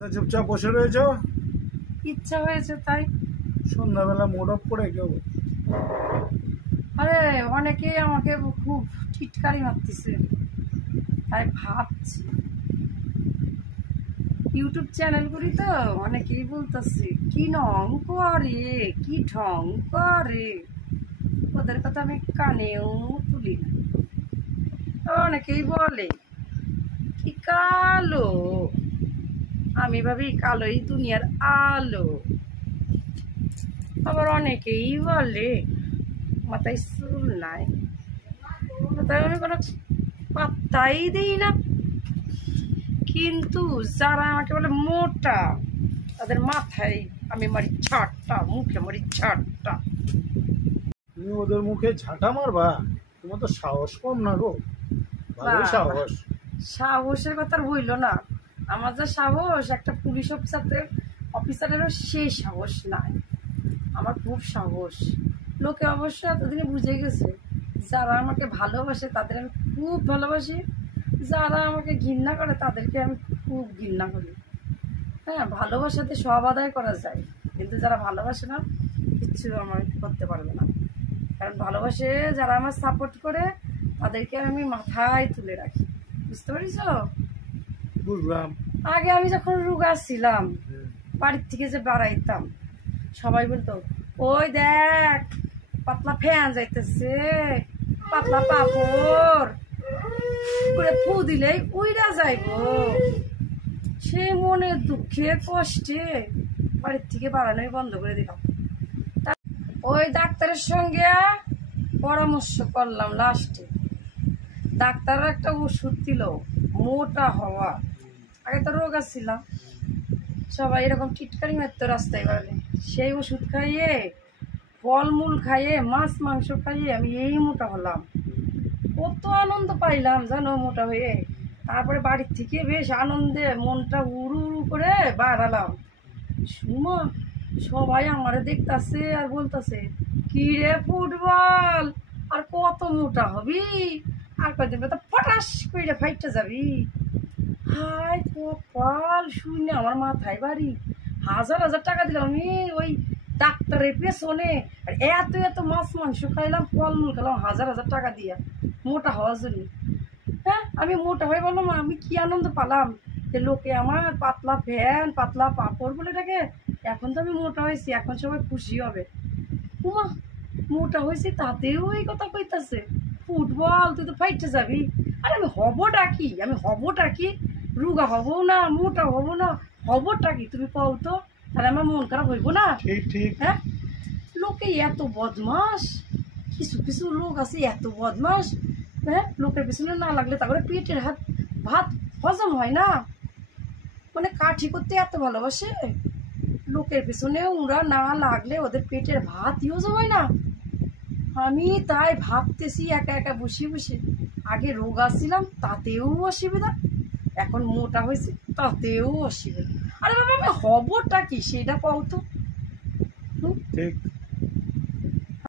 চুপচাপ বসে রয়েছো? ইচ্ছা হয়েছে তাই। সন্ধ্যাবেলা মুড অফ করে কেউ? আরে অনেকেই আমাকে খুব টিটকারি মারতেছে, তাই ভাবছি ইউটিউব চ্যানেল করি তো অনেকেই বলতেছে কি ঢং করে, কি ঢং করে। ওদের কথা আমি কানেও তুলি না। অনেকেই বলে কি কালো, আমি ভাবি কালোই দুনিয়ার আলো। আবার অনেকেই বলে মাথায় চুল নাই, তাই আমি কোনো পাত্তাই দিই না। কিন্তু যারা আমাকে বলে মোটা, তাদের মাথায় আমি মারি ঝাঁটটা, মুখে মারি ঝাঁটটা। তুমি ওদের মুখে ঝাঁটা মারবা? তোমার তো সাহস কম না গো, ভালোই সাহস। সাহসের কথা আর বইল না। আমার যা সাহস, একটা পুলিশ অফিসারেরও সেই সাহস নাই। আমার খুব সাহস। লোকে অবশ্য এতদিনে বুঝে গেছে, যারা আমাকে ভালোবাসে তাদের আমি খুব ভালোবাসি, যারা আমাকে ঘৃণা করে তাদেরকে আমি খুব ঘৃণা করি। হ্যাঁ, ভালোবাসাতে সব আদায় করা যায়, কিন্তু যারা ভালোবাসে না কিচ্ছু আমার করতে পারবে না। কারণ ভালোবাসে যারা আমার সাপোর্ট করে তাদেরকে আমি মাথায় তুলে রাখি। বুঝতে পারিস? বুঝলাম। আগে আমি যখন রোগা ছিলাম, বাড়ির থেকে যে বাড়াইতাম, সবাই বলতো ওই দেখ পাতলা ফ্যান যাইতেছে, পাতলা পাপড় করে ফু দিলেই উইরা যাইবো। সে মনে দুঃখে কষ্টে বাড়ির থেকে বাড়ানোই বন্ধ করে দিলাম। ওই ডাক্তারের সঙ্গে পরামর্শ করলাম, লাস্টে ডাক্তার একটা ওষুধ দিল মোটা হওয়া। আগে তো রোগা ছিলাম, সবাই এরকম টিটকারি মারতো রাস্তায় বেরোলে। সেই ওষুধ খাইয়ে, ফলমূল খাইয়ে, মাছ মাংস খাইয়ে আমি এই মোটা হলাম। কত আনন্দ পাইলাম জানো মোটা হয়ে। তারপরে বাড়ির থেকে বেশ আনন্দে মনটা উড়ু উড়ু করে বাড়ালাম। শুনো, সবাই আমারে দেখতাছে আর বলতেছে কি রে ফুটবল, আর কত মোটা হবি, আর কদিন তো ফটাস করে ফাইটে যাবি। হাই কপাল, শুনে আমার মাথায় বাড়ি। হাজার হাজার টাকা দিলাম আমি ওই ডাক্তারের পেছনে, আর এত এত মাছ মাংস খাইলাম, ফলমূল খেলাম হাজার হাজার টাকা দিয়ে মোটা হওয়ার জন্য। হ্যাঁ, আমি মোটা হয়ে বললাম আমি কি আনন্দ পালাম যে লোকে আমার পাতলা ফ্যান, পাতলা পাপড় বলে ডাকে। এখন তো আমি মোটা হয়েছি, এখন সবাই খুশি হবে। উমা, মোটা হয়েছি তাতেও এই কথা কইতাছে, ফুটবল তুই তো ফাইটে যাবি। আর আমি হবটা কি, আমি হবটা কি? রুগা হবো না, মোটা হবো না, হবটা কি তুমি কও তো? তাহলে আমার মন খারাপ হইব না? ঠিক ঠিক। হ্যাঁ, লোকে এত বদমাস, কিছু কিছু লোক আছে এত বদমাস। হ্যাঁ, লোকের পিছনে না লাগলে তারপরে পেটের ভাত হজম হয় না। মানে কাঠি করতে এত ভালোবাসে, লোকের পিছনে ওরা না লাগলে ওদের পেটের ভাতই হজম হয় না। আমি তাই ভাবতেছি একা একা বসে বসে, আগে রোগা ছিলাম তাতেও অসুবিধা, এখন মোটা হয়েছে তাতেও অসুবিধা। আরে বাবা, আমি হবটা কি সেটা কও তো। ঠিক।